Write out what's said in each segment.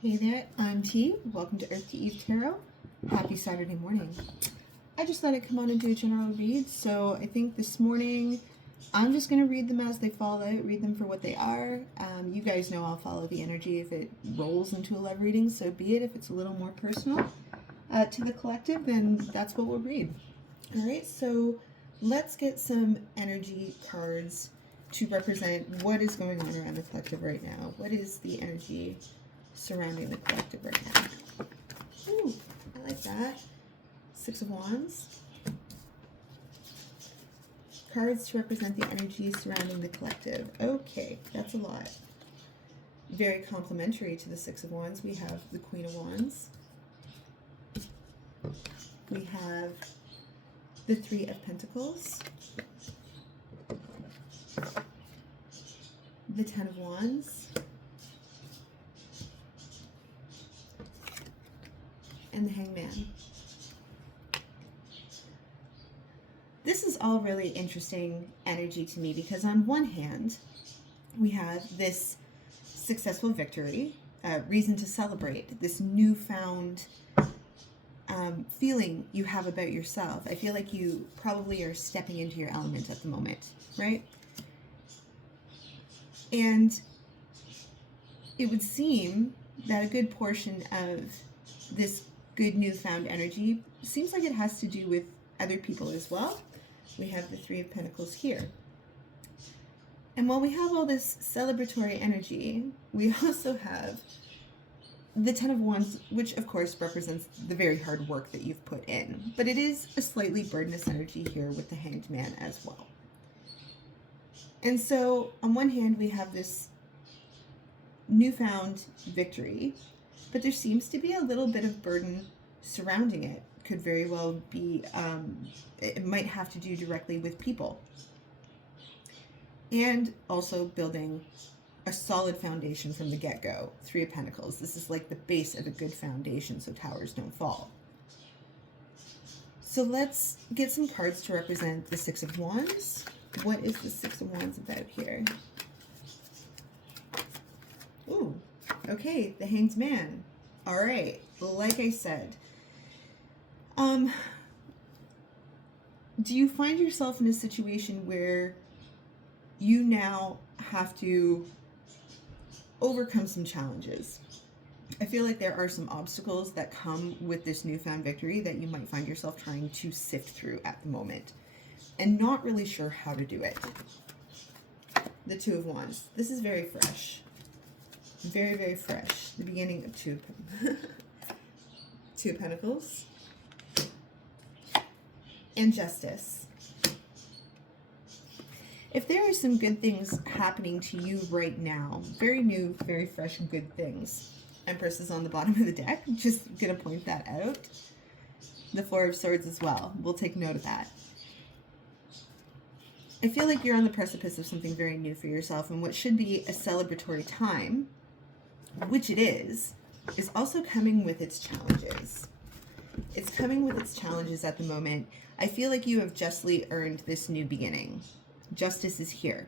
Hey there, I'm T. Welcome to Earth to Eve Tarot. Happy Saturday morning. I just thought I'd come on and do a general read, so I think this morning I'm just going to read them as they fall out, read them for what they are. You guys know I'll follow the energy. If it rolls into a love reading, so be it. If it's a little more personal to the collective, then that's what we'll read. Alright, so let's get some energy cards to represent what is going on around the collective right now. What is the energy surrounding the collective right now? Ooh, I like that. Six of Wands. Cards to represent the energy surrounding the collective. Okay, that's a lot. Very complementary to the Six of Wands, we have the Queen of Wands. We have the Three of Pentacles. The Ten of Wands. And the Hangman. This is all really interesting energy to me because on one hand, we have this successful victory, reason to celebrate, this newfound feeling you have about yourself. I feel like you probably are stepping into your element at the moment, right? And it would seem that a good portion of this good newfound energy seems like it has to do with other people as well. We have the Three of Pentacles here. And while we have all this celebratory energy, we also have the Ten of Wands, which of course represents the very hard work that you've put in. But it is a slightly burdenous energy here with the Hanged Man as well. And so on one hand, we have this newfound victory, but there seems to be a little bit of burden surrounding it. Could very well be, it might have to do directly with people. And also building a solid foundation from the get-go. Three of Pentacles. This is like the base of a good foundation so towers don't fall. So let's get some cards to represent the Six of Wands. What is the Six of Wands about here? Ooh, okay, the Hanged Man. All right, like I said, do you find yourself in a situation where you now have to overcome some challenges? I feel like there are some obstacles that come with this newfound victory that you might find yourself trying to sift through at the moment and not really sure how to do it. The Two of Wands. This is very fresh. Very, very fresh. The beginning of Two of Pentacles. And Justice. If there are some good things happening to you right now, very new, very fresh, good things. Empress is on the bottom of the deck. Just going to point that out. The Four of Swords as well. We'll take note of that. I feel like you're on the precipice of something very new for yourself, and what should be a celebratory time, which it is also coming with its challenges. It's coming with its challenges at the moment. I feel like you have justly earned this new beginning. Justice is here.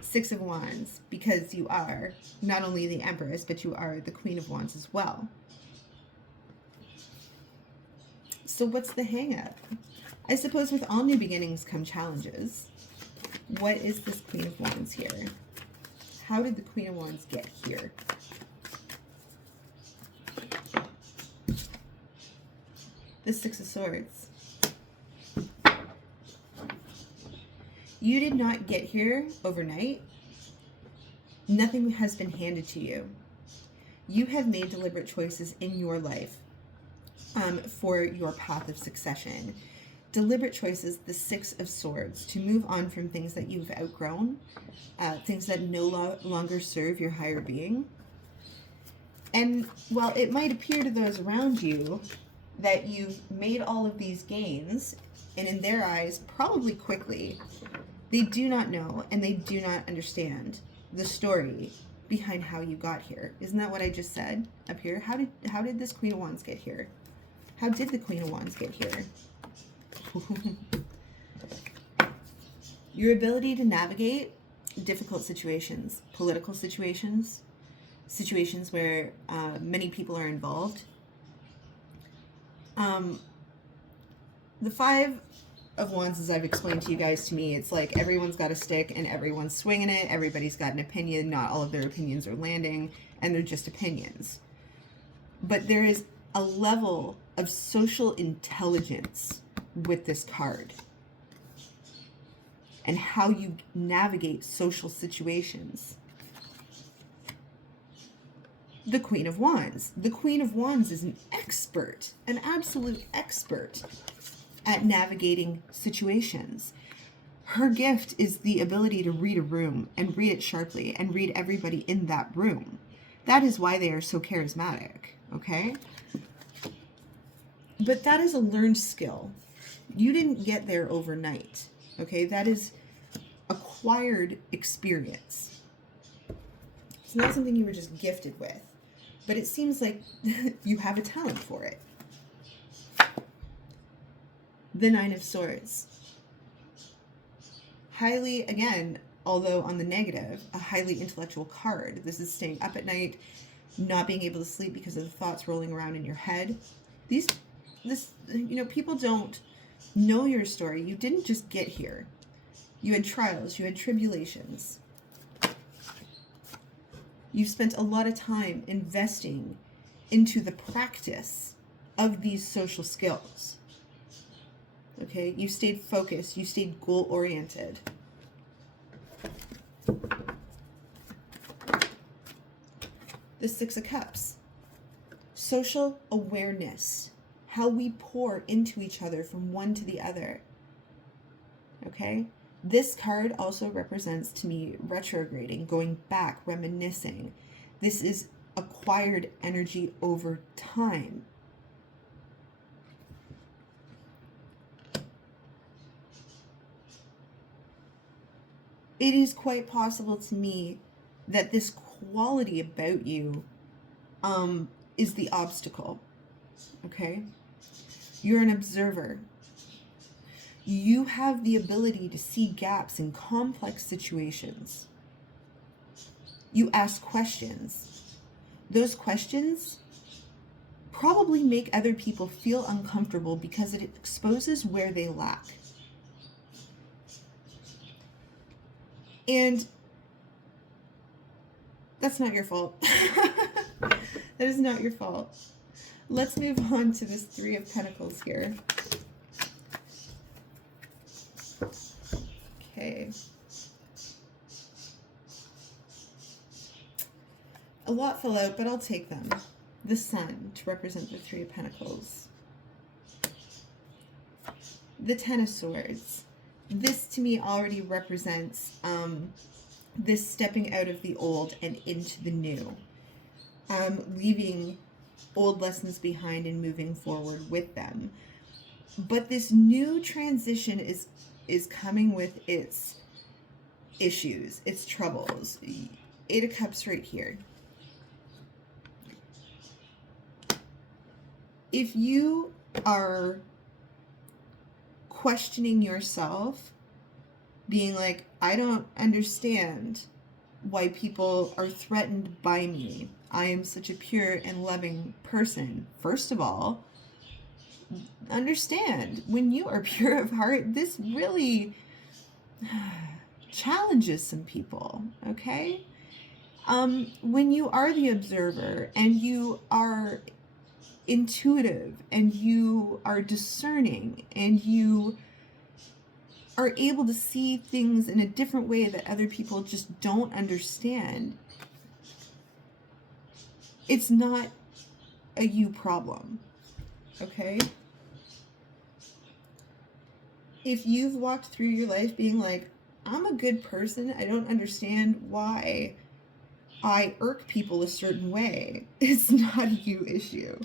Six of Wands, because you are not only the Empress, but you are the Queen of Wands as well. So what's the hang-up? I suppose with all new beginnings come challenges. What is this Queen of Wands here? How did the Queen of Wands get here? The Six of Swords. You did not get here overnight. Nothing has been handed to you. You have made deliberate choices in your life for your path of succession. Deliberate choices, the Six of Swords, to move on from things that you've outgrown, things that no longer serve your higher being. And while it might appear to those around you that you've made all of these gains, and in their eyes, probably quickly, they do not know and they do not understand the story behind how you got here. Isn't that what I just said up here? How did this Queen of Wands get here? How did the Queen of Wands get here? Your ability to navigate difficult situations, political situations, situations where many people are involved. The Five of Wands, as I've explained to you guys, to me, it's like everyone's got a stick and everyone's swinging it. Everybody's got an opinion. Not all of their opinions are landing, and they're just opinions. But there is a level of social intelligence with this card and how you navigate social situations. The Queen of Wands. The Queen of Wands is an expert, an absolute expert at navigating situations. Her gift is the ability to read a room and read it sharply and read everybody in that room. That is why they are so charismatic, okay? But that is a learned skill. You didn't get there overnight, okay? That is acquired experience. It's not something you were just gifted with, but it seems like you have a talent for it. The Nine of Swords. Highly, again, although on the negative, a highly intellectual card. This is staying up at night, not being able to sleep because of the thoughts rolling around in your head. People don't know your story. You didn't just get here. You had trials, you had tribulations. You've spent a lot of time investing into the practice of these social skills. Okay, you stayed focused, you stayed goal-oriented. The Six of Cups. Social awareness. How we pour into each other from one to the other. Okay? This card also represents, to me, retrograding, going back, reminiscing. This is acquired energy over time. It is quite possible to me that this quality about you is the obstacle, okay? You're an observer. You have the ability to see gaps in complex situations. You ask questions. Those questions probably make other people feel uncomfortable because it exposes where they lack. And that's not your fault. That is not your fault. Let's move on to this Three of Pentacles here. Okay. A lot fell out, but I'll take them. The Sun to represent the Three of Pentacles. The Ten of Swords. This to me already represents this stepping out of the old and into the new. Leaving old lessons behind and moving forward with them. But this new transition is coming with its issues, its troubles. Eight of Cups right here. If you are questioning yourself, being like, I don't understand why people are threatened by me. I am such a pure and loving person. First of all, understand, when you are pure of heart, this really challenges some people, okay? When you are the observer and you are intuitive and you are discerning and you are able to see things in a different way that other people just don't understand, it's not a you problem, okay? If you've walked through your life being like, I'm a good person, I don't understand why I irk people a certain way, it's not a you issue.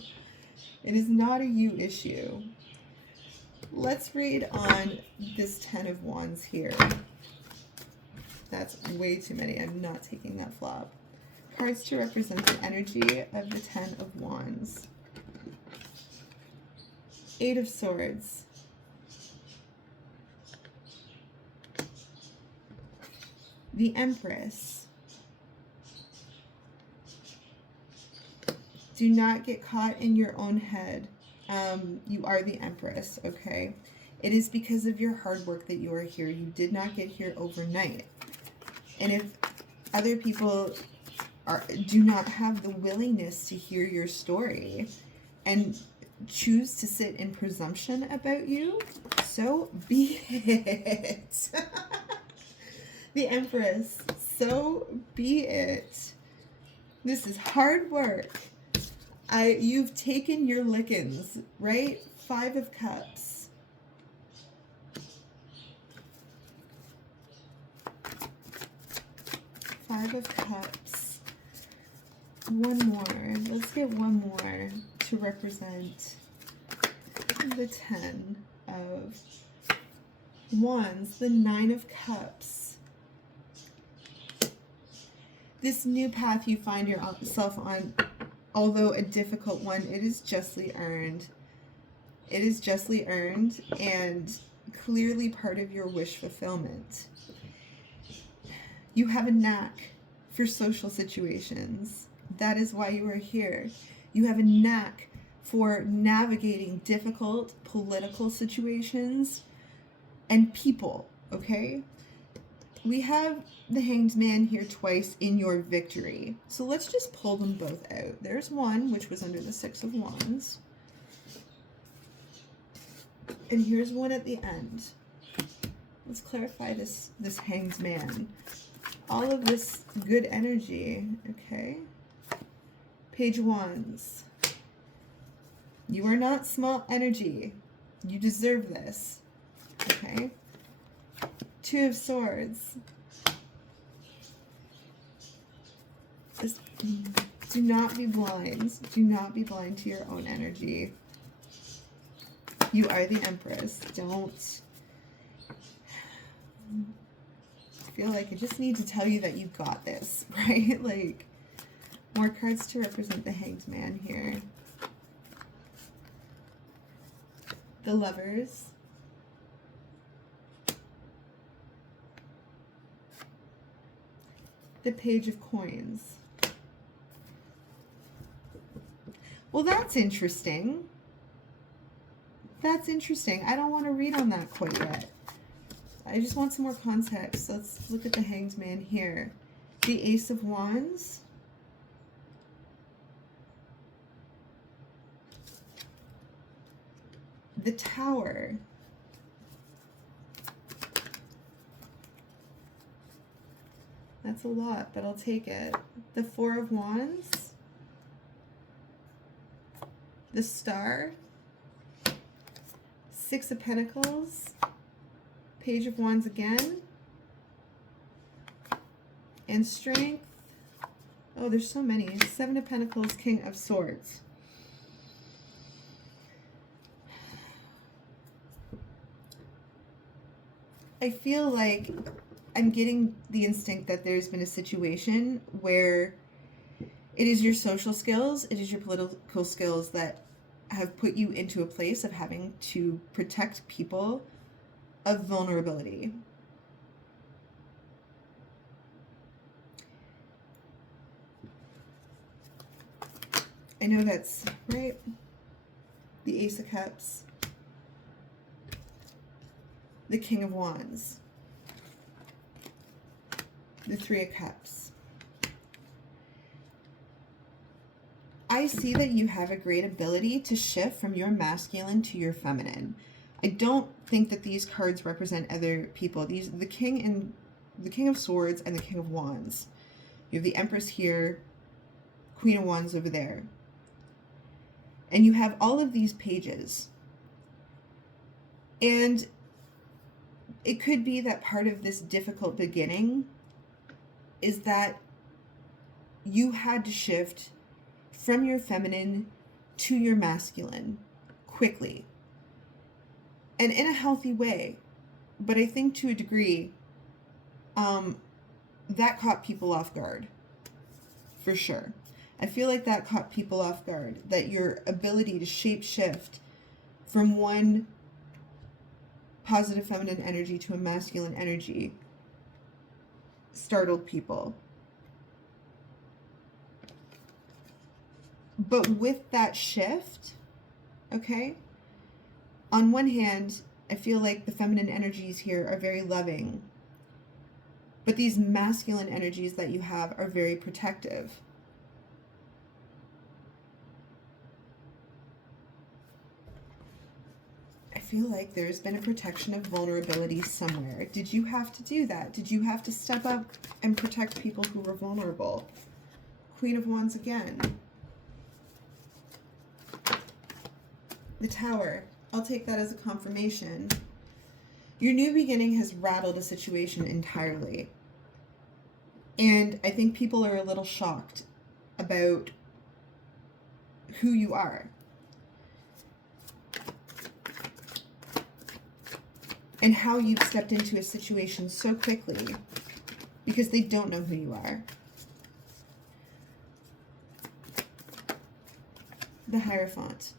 It is not a you issue. Let's read on this Ten of Wands here. That's way too many. I'm not taking that flop. Cards to represent the energy of the Ten of Wands. Eight of Swords. The Empress. Do not get caught in your own head. You are the Empress, okay? It is because of your hard work that you are here. You did not get here overnight. And if other people do not have the willingness to hear your story and choose to sit in presumption about you, so be it. The Empress, so be it. This is hard work. You've taken your lickings, right? 5 of Cups. Five of Cups. One more. Let's get one more to represent the 10 of Wands, the 9 of Cups. This new path you find yourself on, although a difficult one, it is justly earned. It is justly earned and clearly part of your wish fulfillment. You have a knack for social situations. That is why you are here. You have a knack for navigating difficult political situations and people, okay? We have the Hanged Man here twice in your victory. So let's just pull them both out. There's one, which was under the 6 of Wands. And here's one at the end. Let's clarify this Hanged Man. All of this good energy, okay? Page Wands. You are not small energy. You deserve this, okay? 2 of Swords. Do not be blind. Do not be blind to your own energy. You are the Empress. Don't. I feel like I just need to tell you that you got this, right? Like, more cards to represent the Hanged Man here. The Lovers. The Page of Coins. Well, that's interesting. That's interesting. I don't want to read on that quite yet. I just want some more context. Let's look at the Hanged Man here. The Ace of Wands. The Tower. That's a lot, but I'll take it. The 4 of Wands. The Star. 6 of Pentacles. Page of Wands again. And Strength. Oh, there's so many. 7 of Pentacles, King of Swords. I feel like I'm getting the instinct that there's been a situation where it is your social skills, it is your political skills that have put you into a place of having to protect people of vulnerability. I know that's right. The Ace of Cups. The King of Wands. The 3 of Cups. I see that you have a great ability to shift from your masculine to your feminine. I don't think that these cards represent other people. The King of Swords and the King of Wands. You have the Empress here, Queen of Wands over there. And you have all of these pages. And it could be that part of this difficult beginning is that you had to shift from your feminine to your masculine quickly and in a healthy way. But I think to a degree, that caught people off guard, for sure. I feel like that caught people off guard, that your ability to shape shift from one positive feminine energy to a masculine energy startled people. But with that shift, okay, on one hand, I feel like the feminine energies here are very loving, but these masculine energies that you have are very protective. I feel like there's been a protection of vulnerability somewhere. Did you have to do that? Did you have to step up and protect people who were vulnerable? Queen of Wands again. The Tower. I'll take that as a confirmation. Your new beginning has rattled a situation entirely. And I think people are a little shocked about who you are. And how you've stepped into a situation so quickly because they don't know who you are. The Hierophant.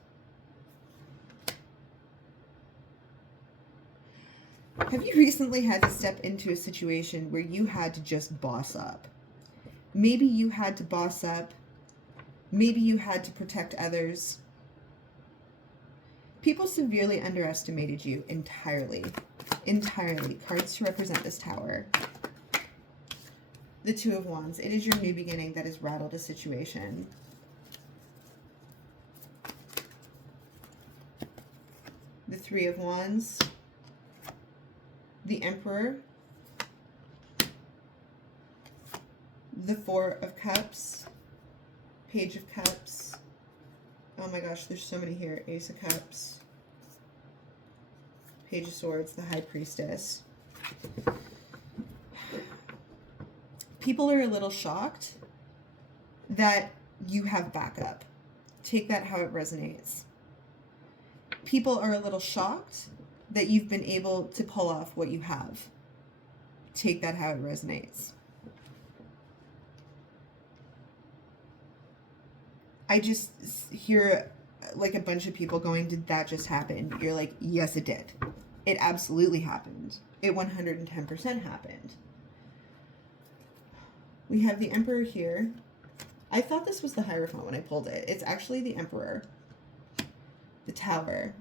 Have you recently had to step into a situation where you had to just boss up? Maybe you had to boss up. Maybe you had to protect others. People severely underestimated you entirely. Entirely. Cards to represent this Tower. The Two of Wands. It is your new beginning that has rattled a situation. The Three of Wands. The Emperor. The Four of Cups. Page of Cups. Oh my gosh, there's so many here. Ace of Cups. Page of Swords, the High Priestess. People are a little shocked that you have backup. Take that how it resonates. People are a little shocked that you've been able to pull off what you have. Take that how it resonates. I just hear like a bunch of people going, did that just happen? You're like, yes, it did. It absolutely happened. It 110% happened. We have the Emperor here. I thought this was the Hierophant when I pulled it. It's actually the Emperor. The Tower.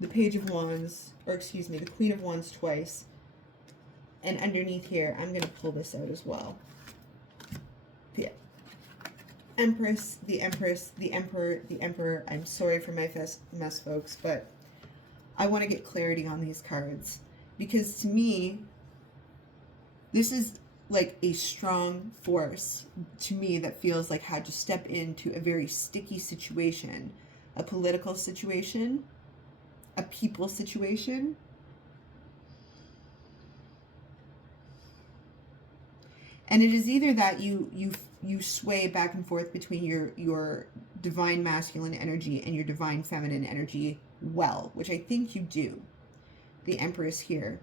The Page of Wands, or excuse me, the Queen of Wands twice. And underneath here, I'm going to pull this out as well. The Empress, the Empress, the Emperor, the Emperor. I'm sorry for my mess, folks, but I want to get clarity on these cards. Because to me, this is like a strong force to me that feels like had to step into a very sticky situation, a political situation, a people situation. And it is either that you sway back and forth between your divine masculine energy and your divine feminine energy well, which I think you do. The Empress here.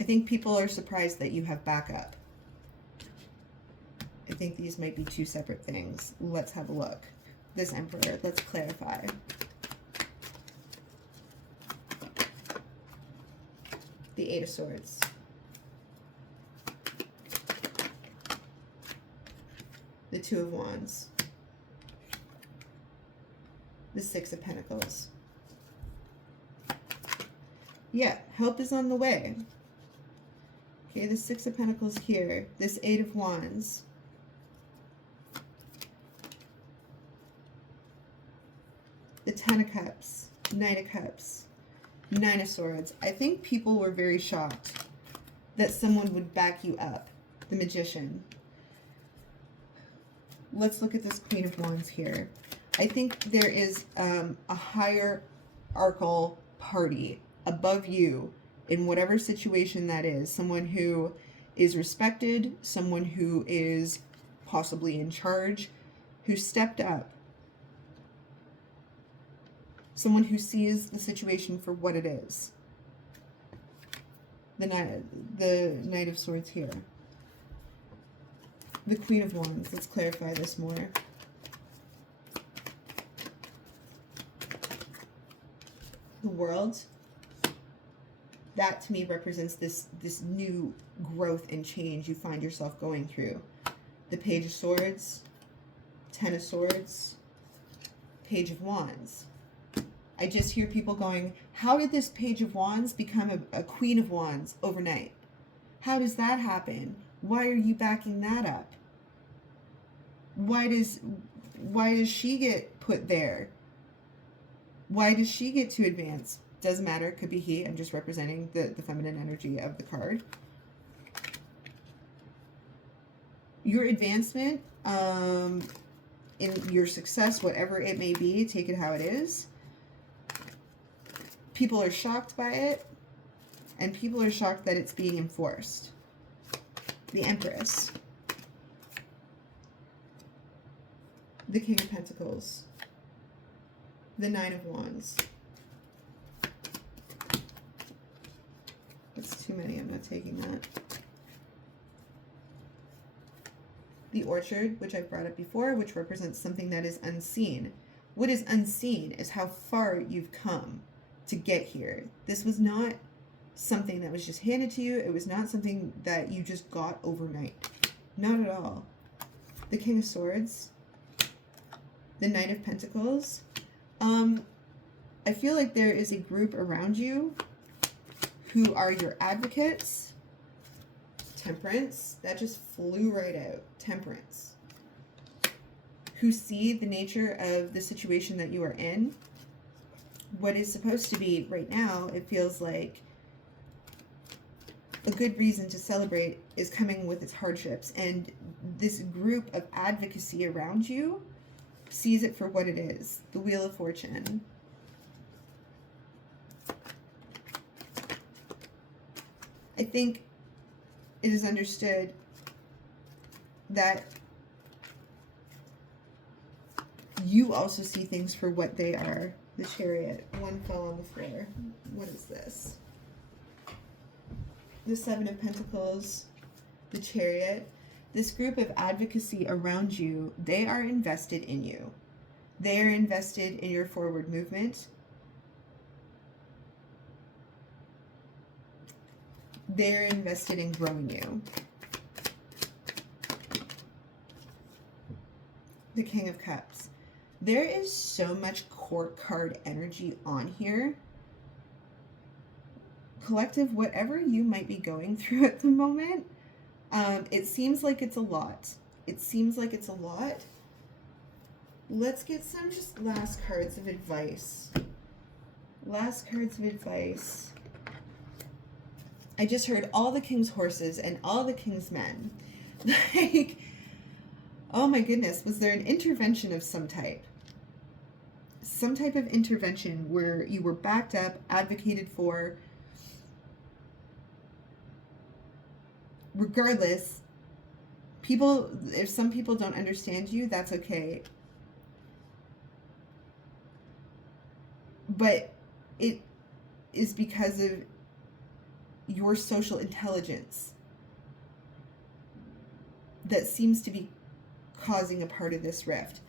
I think people are surprised that you have backup. I think these might be two separate things. Let's have a look. This Emperor, let's clarify. The Eight of Swords. The Two of Wands. The Six of Pentacles. Yeah, help is on the way. Okay, the Six of Pentacles here. This Eight of Wands. The Ten of Cups. Knight of Cups. Nine of Swords. I think people were very shocked that someone would back you up. The Magician. Let's look at this Queen of Wands here. I think there is a hierarchical party above you in whatever situation that is. Someone who is respected, someone who is possibly in charge, who stepped up. Someone who sees the situation for what it is. The Knight of Swords here. The Queen of Wands. Let's clarify this more. The World. That to me represents this new growth and change you find yourself going through. the Page of Swords, Ten of Swords, Page of Wands. I just hear people going, how did this Page of Wands become a Queen of Wands overnight? How does that happen? Why are you backing that up? Why does she get put there? Why does she get to advance? Doesn't matter. Could be he. I'm just representing the feminine energy of the card. Your advancement, in your success, whatever it may be, take it how it is. People are shocked by it, and people are shocked that it's being enforced. The Empress. The King of Pentacles. The Nine of Wands. That's too many. I'm not taking that. The Orchard, which I've brought up before, which represents something that is unseen. What is unseen is how far you've come to get here. This was not something that was just handed to you. It was not something that you just got overnight. Not at all. The King of Swords. The Knight of Pentacles. I feel like there is a group around you who are your advocates. Temperance. That just flew right out. Temperance. Who see the nature of the situation that you are in. What is supposed to be right now, it feels like a good reason to celebrate is coming with its hardships. And this group of advocacy around you sees it for what it is. The Wheel of Fortune. I think it is understood that you also see things for what they are. The Chariot. One fell on the floor. What is this? The Seven of Pentacles. The Chariot. This group of advocacy around you, they are invested in you. They are invested in your forward movement. They're invested in growing you. The King of Cups. There is so much court card energy on here. Collective, whatever you might be going through at the moment, it seems like it's a lot. It seems like it's a lot. Let's get some just last cards of advice. Last cards of advice. I just heard all the King's horses and all the King's men. Like, oh my goodness, was there an intervention of some type? Some type of intervention where you were backed up, advocated for. Regardless, people, if some people don't understand you, that's okay. But it is because of your social intelligence that seems to be causing a part of this rift.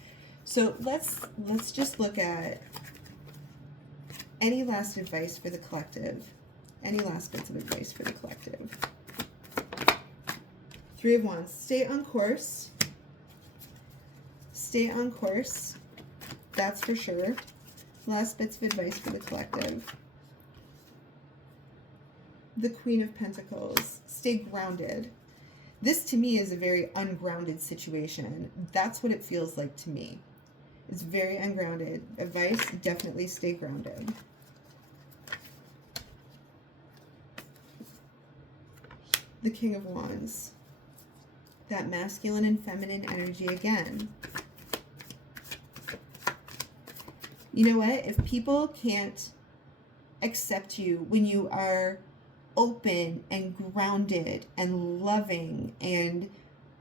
So let's just look at any last advice for the collective. Any last bits of advice for the collective. Three of Wands. Stay on course. Stay on course. That's for sure. Last bits of advice for the collective. The Queen of Pentacles. Stay grounded. This to me is a very ungrounded situation. That's what it feels like to me. It's very ungrounded. Advice, definitely stay grounded. The King of Wands. That masculine and feminine energy again. You know what? If people can't accept you when you are open and grounded and loving and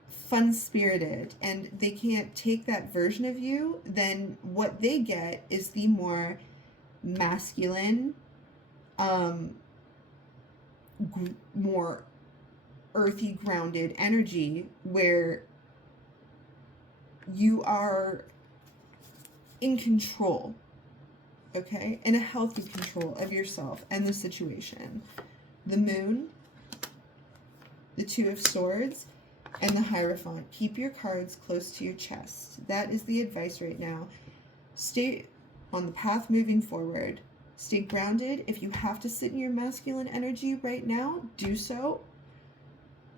fun-spirited, and they can't take that version of you, then what they get is the more masculine, more earthy, grounded energy where you are in control, okay? In a healthy control of yourself and the situation. The Moon, the Two of Swords. And the Hierophant. Keep your cards close to your chest. That is the advice right now. Stay on the path moving forward. Stay grounded. If you have to sit in your masculine energy right now, do so.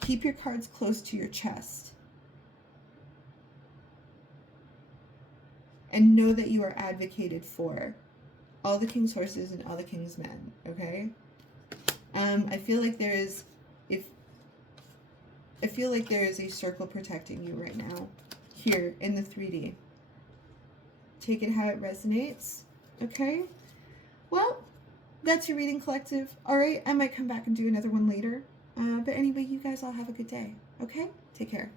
Keep your cards close to your chest. And know that you are advocated for. All the King's horses and all the King's men, okay? I feel like there is a circle protecting you right now. Here in the 3D. Take it how it resonates. Okay? Well, that's your reading, collective. Alright, I might come back and do another one later. But anyway, you guys all have a good day. Okay? Take care.